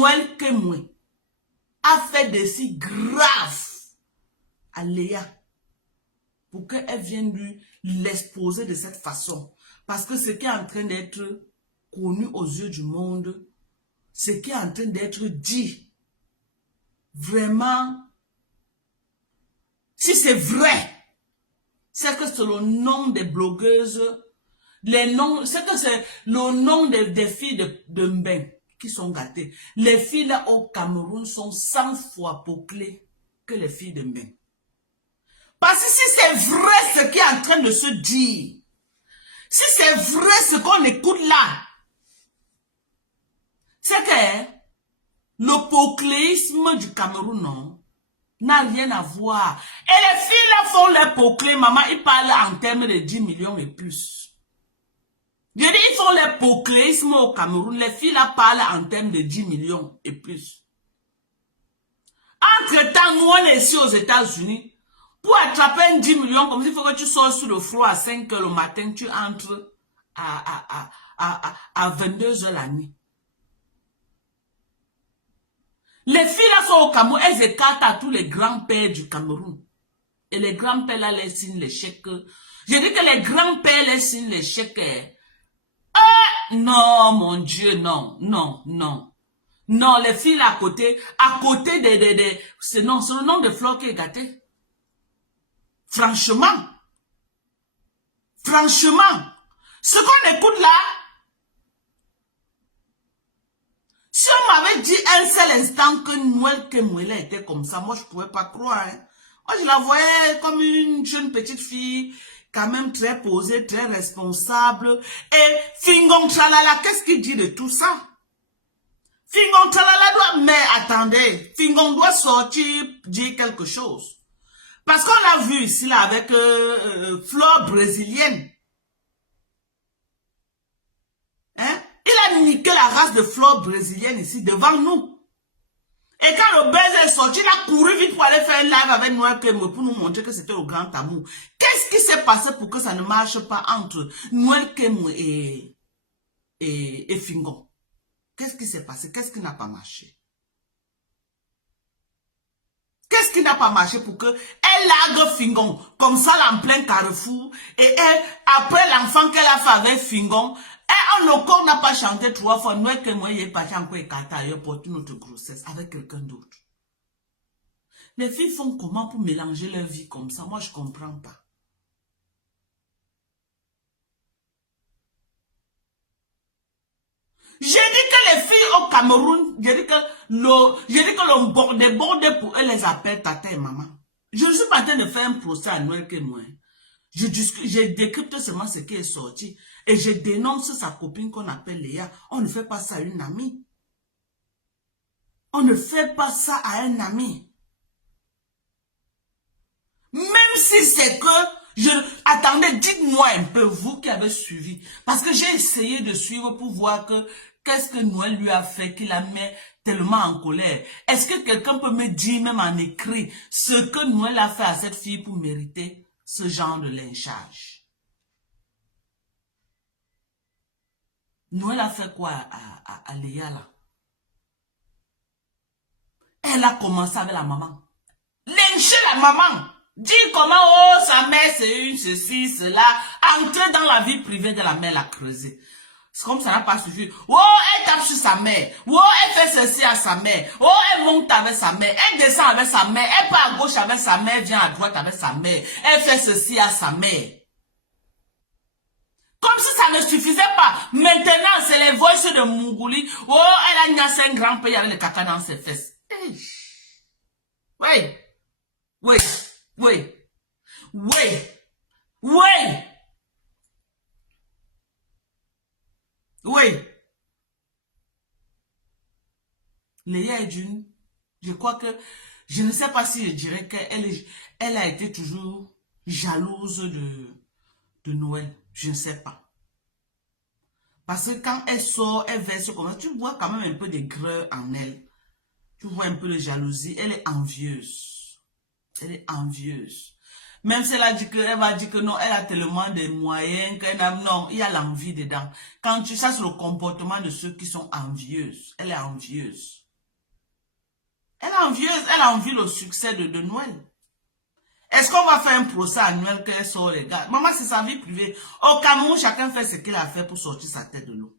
Noël Kemwe a fait des signes graves à Léa pour qu'elle vienne lui l'exposer de cette façon. Parce que ce qui est en train d'être connu aux yeux du monde, ce qui est en train d'être dit, vraiment, si c'est vrai, c'est que c'est le nom des blogueuses, c'est que c'est le nom des filles de Mbeng qui sont gâtées. Les filles là au Cameroun sont 100 fois bouclées que les filles de Mbeng. Parce que si c'est vrai ce qui est en train de se dire, si c'est vrai ce qu'on écoute là, c'est que le pocléisme du Cameroun, non, n'a rien à voir. Et les filles là font leur poclé, maman, ils parlent en termes de 10 millions et plus. Je dis, ils font leur pocléisme au Cameroun, les filles là parlent en termes de 10 millions et plus. Entre-temps, nous on est ici aux États-Unis, pour attraper un 10 millions, comme il faut que tu sors sur le flot à 5 heures le matin, tu entres à 22 heures la nuit. Les filles là sont au Cameroun, elles écartent à tous les grands-pères du Cameroun. Et les grands-pères là les signent les chèques. Je dis que les grands-pères les signent les chèques. Non, mon Dieu, non, non, non. Non, les filles là à côté c'est le nom de Flore qui est gâté. Franchement, ce qu'on écoute là, si on m'avait dit un seul instant que Noël Kemwela était comme ça, moi je ne pouvais pas croire. Hein. Moi je la voyais comme une jeune petite fille, quand même très posée, très responsable. Et Fingon Tralala, qu'est-ce qu'il dit de tout ça? Fingon Tralala doit, mais attendez, Fingon doit sortir, dire quelque chose. Parce qu'on l'a vu ici là avec Flore brésilienne. Hein? Il a niqué la race de Flore brésilienne ici devant nous. Et quand le buzz est sorti, il a couru vite pour aller faire un live avec Noël Kemwe pour nous montrer que c'était le grand amour. Qu'est-ce qui s'est passé pour que ça ne marche pas entre Noël Kemwe et Fingon? Qu'est-ce qui s'est passé? Qu'est-ce qui n'a pas marché? Qu'est-ce qui n'a pas marché pour que elle largue Fingon comme ça là en plein carrefour et elle, après l'enfant qu'elle a fait avec Fingon, elle en encore n'a pas chanté 3 fois. Noël que moi, il est parti encore écarté ailleurs pour une autre grossesse avec quelqu'un d'autre. Les filles font comment pour mélanger leur vie comme ça? Moi, je ne comprends pas. J'ai dit que les filles au Cameroun, j'ai dit que le bordé pour elles les appelle tata et maman. Je ne suis pas en train de faire un procès à Noël que moi. Je décrypte seulement ce qui est sorti. Et je dénonce sa copine qu'on appelle Léa. On ne fait pas ça à une amie. On ne fait pas ça à un ami. Même si c'est que... Attendez, dites-moi un peu, vous qui avez suivi. Parce que j'ai essayé de suivre pour voir que... Qu'est-ce que Noël lui a fait qu'il la met tellement en colère? Est-ce que quelqu'un peut me dire, même en écrit, ce que Noël a fait à cette fille pour mériter ce genre de lynchage? Noël a fait quoi à Léa là? Elle a commencé avec la maman. Lyncher la maman. Dire comment, oh, sa mère c'est une, ceci, cela. Entrer dans la vie privée de la mère, la creuser. C'est comme ça n'a pas suffi. Oh, elle tape sur sa mère. Oh, elle fait ceci à sa mère. Oh, elle monte avec sa mère. Elle descend avec sa mère. Elle part à gauche avec sa mère, vient à droite avec sa mère. Elle fait ceci à sa mère. Comme si ça ne suffisait pas. Maintenant, c'est les voices de Mougouli. Oh, elle a gnassé un grand pays avec le caca dans ses fesses. Oui. Oui. Oui. Oui. Oui. Oui. Léa est d'une. Je crois que, je ne sais pas si je dirais qu'elle a été toujours jalouse de Noël. Je ne sais pas. Parce que quand elle sort, elle verse comme ça, tu vois quand même un peu de greur en elle. Tu vois un peu de jalousie. Elle est envieuse. Elle est envieuse. Même si elle va dire que non, elle a tellement de moyens qu'elle a, non, il y a l'envie dedans. Quand tu sais le comportement de ceux qui sont envieuses. Elle est envieuse. Elle est envieuse, elle envie le succès de Noël. Est-ce qu'on va faire un procès à Noël qu'elle sort les gars? Maman, c'est sa vie privée. Au Cameroun, chacun fait ce qu'il a fait pour sortir sa tête de l'eau.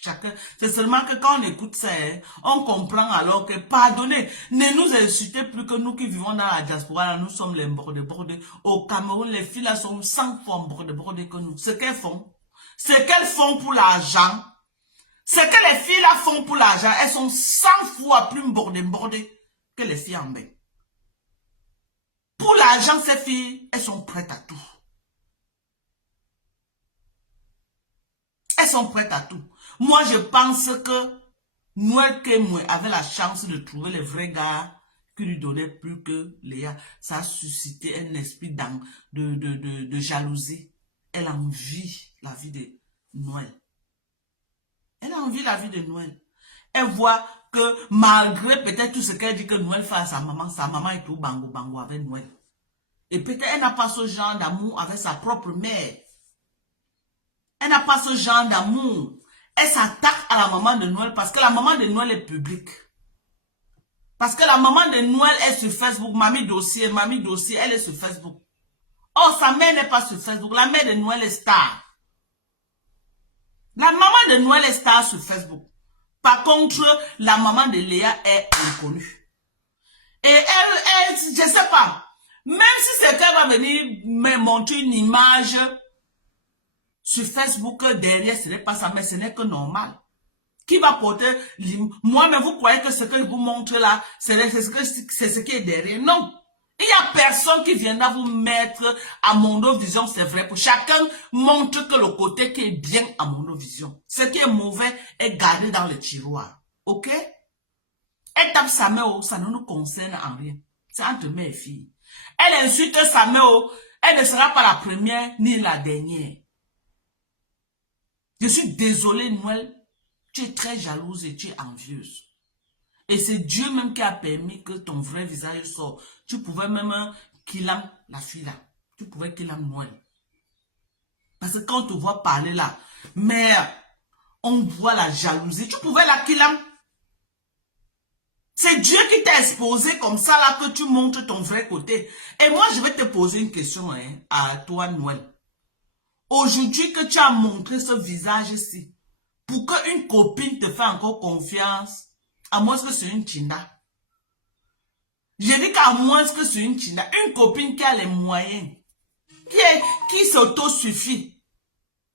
Chacun. C'est seulement que quand on écoute ça, hein, on comprend alors que, pardonnez, ne nous insultez plus que nous qui vivons dans la diaspora, là, nous sommes les bordés. Au Cameroun, les filles là sont 100 fois bordées que nous. Ce qu'elles font pour l'argent, ce que les filles là font pour l'argent, elles sont 100 fois plus bordées que les filles en bain. Pour l'argent, ces filles, elles sont prêtes à tout. Elles sont prêtes à tout. Moi, je pense que Noël Kemwe avait la chance de trouver les vrais gars qui lui donnaient plus que Léa. Ça a suscité un esprit de jalousie. Elle envie la vie de Noël. Elle a envie la vie de Noël. Elle voit que malgré peut-être tout ce qu'elle dit que Noël fait à sa maman est tout bango avec Noël. Et peut-être elle n'a pas ce genre d'amour avec sa propre mère. Elle n'a pas ce genre d'amour. Elle s'attaque à la maman de Noël parce que la maman de Noël est publique. Parce que la maman de Noël est sur Facebook. Mamie dossier, elle est sur Facebook. Oh, sa mère n'est pas sur Facebook. La mère de Noël est star. La maman de Noël est star sur Facebook. Par contre, la maman de Léa est inconnue. Et elle, je sais pas. Même si c'est qu'elle va venir me montrer une image sur Facebook derrière, ce n'est pas ça, mais ce n'est que normal. Qui va porter... Moi, mais vous croyez que ce que je vous montre là, c'est ce qui est derrière? Non. Il n'y a personne qui viendra vous mettre à Mondovision, c'est vrai. Pour chacun montre que le côté qui est bien à Mondovision. Ce qui est mauvais est gardé dans le tiroir. Ok? Elle tape sa mère, ça ne nous concerne en rien. C'est entre mère et fille. Elle insulte sa mère, elle ne sera pas la première ni la dernière. Je suis désolée, Noël. Tu es très jalouse et tu es envieuse. Et c'est Dieu même qui a permis que ton vrai visage sorte. Tu pouvais même qu'il aime la fille là. Tu pouvais qu'il aime Noël. Parce que quand on te voit parler là, mère, on voit la jalousie. Tu pouvais la qu'il aime. C'est Dieu qui t'a exposé comme ça là que tu montres ton vrai côté. Et moi, je vais te poser une question à toi, Noël. Aujourd'hui que tu as montré ce visage-ci, pour qu'une copine te fasse encore confiance, à moins que c'est une Chinda. Je dis qu'à moins que c'est une Chinda, une copine qui a les moyens, qui s'auto-suffit,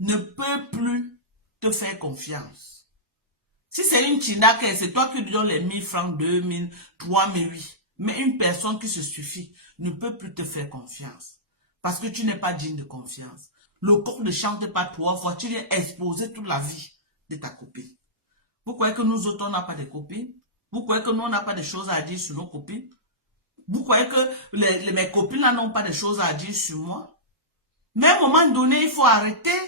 ne peut plus te faire confiance. Si c'est une Chinda, c'est toi qui lui donnes les 1000 francs, 2000, 3000, oui. Mais une personne qui se suffit ne peut plus te faire confiance. Parce que tu n'es pas digne de confiance. Le corps ne chante pas 3 fois, tu viens exposer toute la vie de ta copine. Vous croyez que nous autres, on n'a pas de copines? Vous croyez que nous, on n'a pas de choses à dire sur nos copines? Vous croyez que mes copines là n'ont pas de choses à dire sur moi? Mais à un moment donné, il faut arrêter.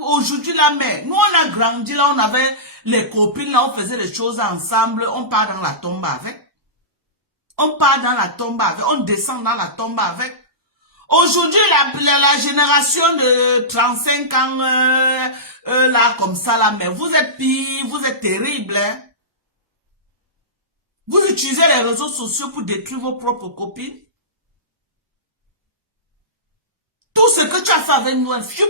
Aujourd'hui, la mère, nous, on a grandi là, on avait les copines là, on faisait les choses ensemble, on part dans la tombe avec. On part dans la tombe avec, on descend dans la tombe avec. Aujourd'hui, la génération de 35 ans, là, comme ça, là, mais vous êtes pire, vous êtes terrible. Hein? Vous utilisez les réseaux sociaux pour détruire vos propres copines. Tout ce que tu as fait avec Noël, fiou.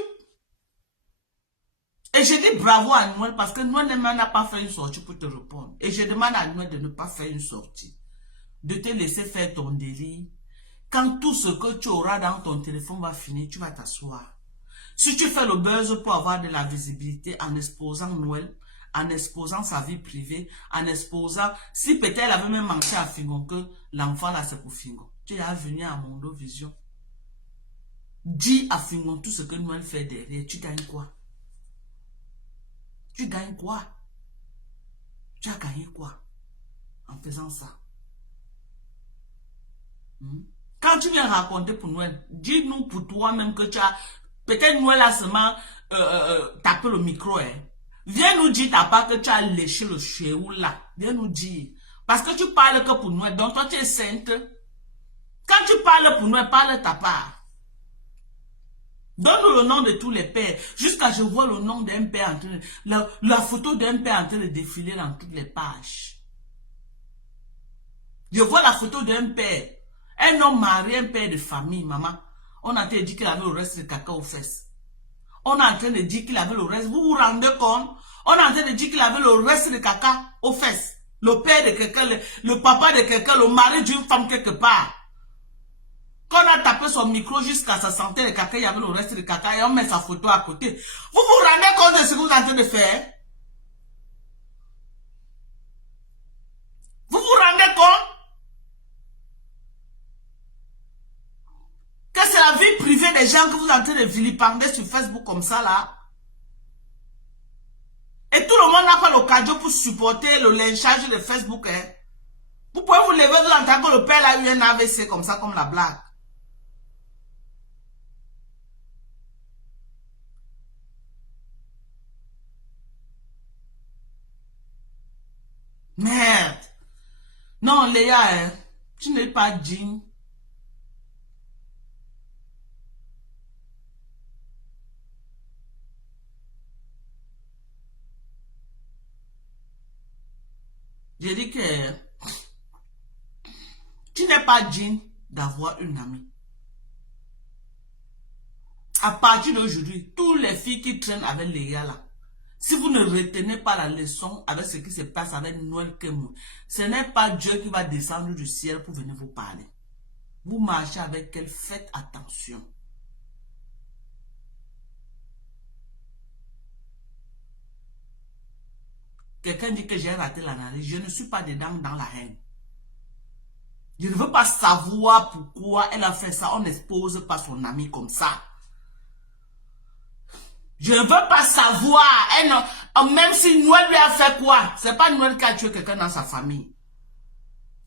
Et je dis bravo à Noël parce que Noël n'a pas fait une sortie pour te répondre. Et je demande à Noël de ne pas faire une sortie. De te laisser faire ton délire. Quand tout ce que tu auras dans ton téléphone va finir, tu vas t'asseoir. Si tu fais le buzz pour avoir de la visibilité en exposant Noël, en exposant sa vie privée, en exposant... Si peut-être elle avait même manqué à Fingon que l'enfant là c'est pour Fingon. Tu es venu à Mondovision. Dis à Fingon tout ce que Noël fait derrière. Tu gagnes quoi? Tu gagnes quoi? Tu as gagné quoi en faisant ça? Quand tu viens raconter pour Noël, dis-nous pour toi-même que tu as... Peut-être Noël a seulement tapé le micro. Hein. Viens nous dire ta part que tu as léché le chéou là. Viens nous dire. Parce que tu parles que pour Noël. Donc toi tu es sainte. Quand tu parles pour Noël, parle ta part. Donne-nous le nom de tous les pères. Jusqu'à je vois le nom d'un père en train de... La photo d'un père en train de défiler dans toutes les pages. Je vois la photo d'un père. Un homme marié, un père de famille, maman. On a dit qu'il avait le reste de caca aux fesses. On est en train de dire qu'il avait le reste. Vous vous rendez compte? On est en train de dire qu'il avait le reste de caca aux fesses. Le père de quelqu'un, le papa de quelqu'un, le mari d'une femme quelque part. Quand on a tapé son micro jusqu'à sa santé de caca, il y avait le reste de caca et on met sa photo à côté. Vous vous rendez compte de ce que vous êtes en train de faire? Vous vous rendez compte? Que c'est la vie privée des gens que vous êtes en train de vilipender sur Facebook comme ça là? Et tout le monde n'a pas l'occasion pour supporter le lynchage de Facebook. Hein? Vous pouvez vous lever, vous entendez que le père a eu un AVC comme ça, comme la blague. Merde. Non, Léa, hein, tu n'es pas digne. J'ai dit que tu n'es pas digne d'avoir une amie. À partir d'aujourd'hui, toutes les filles qui traînent avec Léa là, si vous ne retenez pas la leçon avec ce qui se passe avec Noël Kemou, ce n'est pas Dieu qui va descendre du ciel pour venir vous parler. Vous marchez avec elle, faites attention. Quelqu'un dit que j'ai raté l'analyse. Je ne suis pas dedans dans la haine. Je ne veux pas savoir pourquoi elle a fait ça. On n'expose pas son ami comme ça. Je ne veux pas savoir. Même si Noël lui a fait quoi? C'est pas Noël qui a tué quelqu'un dans sa famille.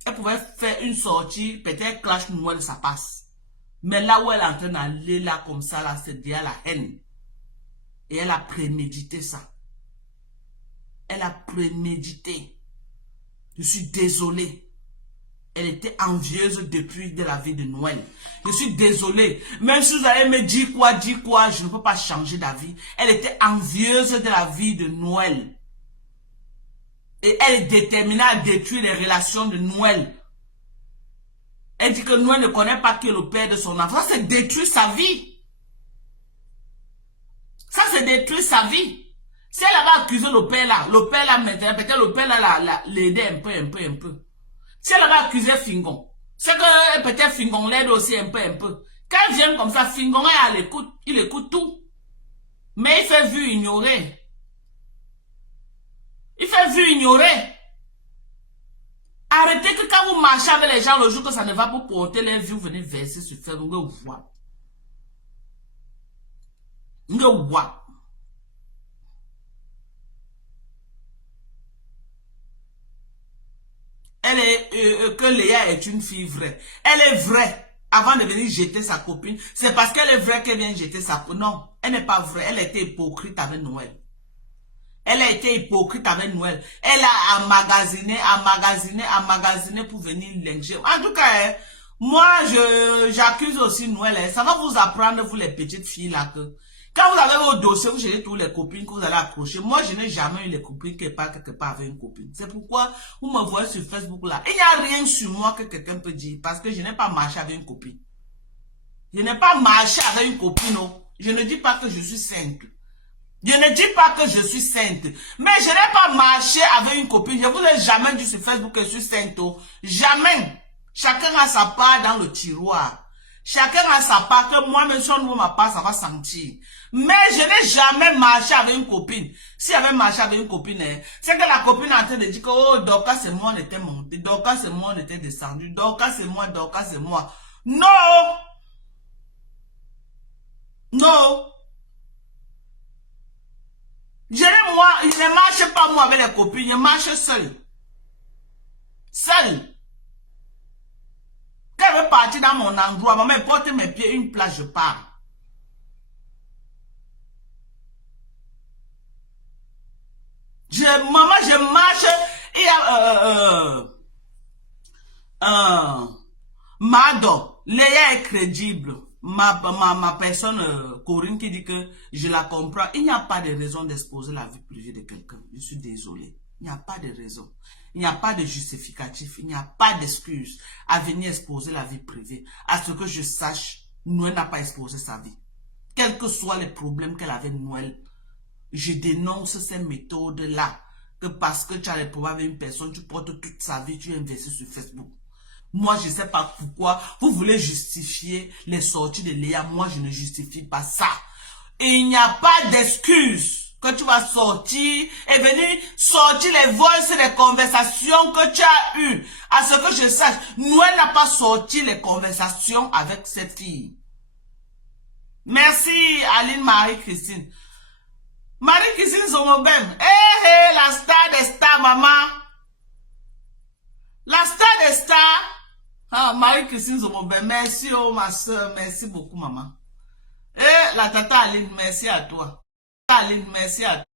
Elle pouvait faire une sortie, peut-être clash Noël, ça passe. Mais là où elle est en train d'aller là comme ça, là, c'est déjà la haine. Et elle a prémédité ça. Elle a prémédité. Je suis désolé. Elle était envieuse depuis de la vie de Noël. Je suis désolé. Même si vous allez me dire quoi, je ne peux pas changer d'avis. Elle était envieuse de la vie de Noël. Et elle est déterminée à détruire les relations de Noël. Elle dit que Noël ne connaît pas qui est le père de son enfant. Ça, c'est détruire sa vie. Ça, c'est détruire sa vie. Si elle avait accusé le père là, maintenant, peut-être le père là, l'aidait un peu. Si elle avait accusé Fingon, c'est que peut-être Fingon l'aide aussi un peu. Quand il vient comme ça, Fingon est à l'écoute, il écoute tout. Mais il fait vu ignorer. Arrêtez que quand vous marchez avec les gens le jour que ça ne va pas porter les vues, vous venez verser sur Facebook. Elle est, que Léa est une fille vraie. Elle est vraie. Avant de venir jeter sa copine, c'est parce qu'elle est vraie qu'elle vient jeter sa copine. Non, elle n'est pas vraie. Elle était hypocrite avec Noël. Elle a été hypocrite avec Noël. Elle a emmagasiné pour venir lyncher. En tout cas, hein, moi, j'accuse aussi Noël. Hein. Ça va vous apprendre, vous les petites filles là, que quand vous avez vos dossiers, vous cherchez tous les copines que vous allez approcher. Moi, je n'ai jamais eu les copines qui partent quelque part avec une copine. C'est pourquoi vous me voyez sur Facebook là. Il n'y a rien sur moi que quelqu'un peut dire parce que je n'ai pas marché avec une copine. Je n'ai pas marché avec une copine, non. Je ne dis pas que je suis sainte. Je ne dis pas que je suis sainte. Mais je n'ai pas marché avec une copine. Je ne vous ai jamais dit sur Facebook que je suis sainte. Jamais. Chacun a sa part dans le tiroir. Chacun a sa part que moi-même, si on ouvre ma part, ça va sentir. Mais je n'ai jamais marché avec une copine. Si j'avais marché avec une copine, c'est que la copine est en train de dire que, oh, Dorcas, c'est moi, on était monté. Dorcas, c'est moi, on était descendu. Dorcas, c'est moi, Dorcas, c'est moi. Non! Non! Je ne marche pas moi avec les copines, je marche seul. Seul. Quand je veux partir dans mon endroit, maman porte mes pieds, une place, je pars. Maman, je marche, il y a, Mado, Léa est crédible. Ma personne, Corinne, qui dit que je la comprends. Il n'y a pas de raison d'exposer la vie privée de quelqu'un. Je suis désolé. Il n'y a pas de raison. Il n'y a pas de justificatif. Il n'y a pas d'excuse à venir exposer la vie privée. À ce que je sache, Noël n'a pas exposé sa vie. Quels que soient les problèmes qu'elle avait Noël, je dénonce ces méthodes-là. Que parce que tu as les problèmes avec une personne, tu portes toute sa vie, tu investis sur Facebook. Moi, je ne sais pas pourquoi vous voulez justifier les sorties de Léa. Moi, je ne justifie pas ça. Et il n'y a pas d'excuse que tu vas sortir et venir sortir les voices et les conversations que tu as eues. À ce que je sache, Noël n'a pas sorti les conversations avec cette fille. Merci, Aline Marie-Christine. Marie-Christine Zomobem. Hé, la star des stars, maman. La star des stars. Ah, Marie-Christine Zomobem. Merci, oh, ma soeur. Merci beaucoup, maman. La tata Aline, merci à toi. Aline, merci à toi.